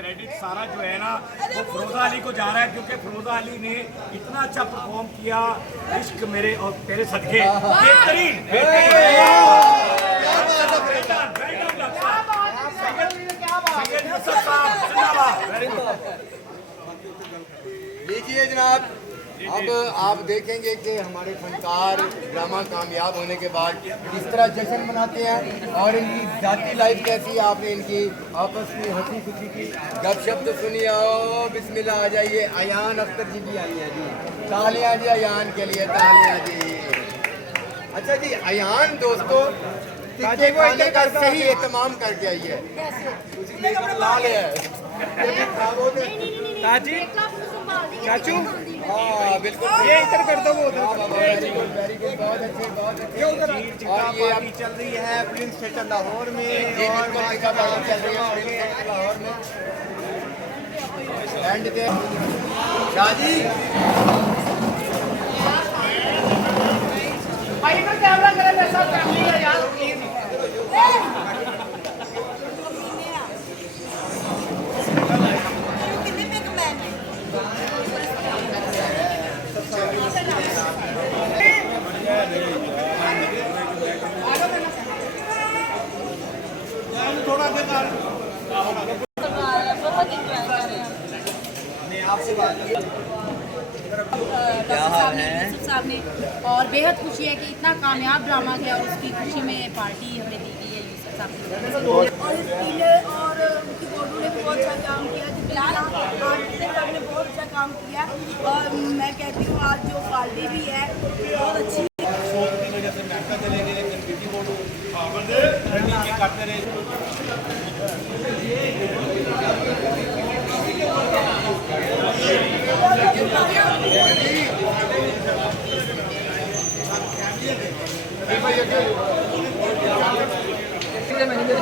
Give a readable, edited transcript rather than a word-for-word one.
Credit सारा जो है ना वो फिरोजा अली को जा रहा है, क्योंकि फिरोजा अली ने इतना अच्छा परफॉर्म किया। इश्क मेरे और तेरे सदके बेहतरीन लीजिए जनाब, अब आप देखेंगे कि हमारे फनकार ड्रामा कामयाब होने के बाद किस तरह जश्न मनाते हैं और इनकी ज़ाती लाइफ कैसी है। आपने इनकी आपस में हंसी खुशी की गपशप तो सुनी। आओ बिस्मिल्लाह, आ जाइए। अयान अख्तर जी भी आई हैं जी, तालियां जी अयान के लिए, तालियां जी। अच्छा जी, अयान दोस्तों टिक्के खाने का सही एहतमाम करके आई है। लाल है चाचू, हाँ बिल्कुल, ये इधर कर दो, वो उधर। वेरी गुड, बहुत अच्छे, बहुत अच्छे। और ये अभी चल रही है प्रिंस थिएटर लाहौर में, और वहाँ का बात चल रही है प्रिंस थिएटर लाहौर में। एंड पे शादी भाई का कैमरा करे मेरे साथ फैमिली का यार प्लीज। थोड़ा देना बहुत इंजॉय कर रहे हैं। आपसे बात क्या हाल है साहब ने, और बेहद खुशी है कि इतना कामयाब ड्रामा गया और उसकी खुशी में पार्टी हमें दी गई है यूसुफ साहब ने। और इस पीले और उनकी बोडू ने भी बहुत अच्छा काम किया, जिसने ने बहुत अच्छा काम किया। और मैं कहती हूँ आज जो पार्टी भी है बहुत अच्छी की वजह से महंगा चले गए, करते रहे। मैनेजर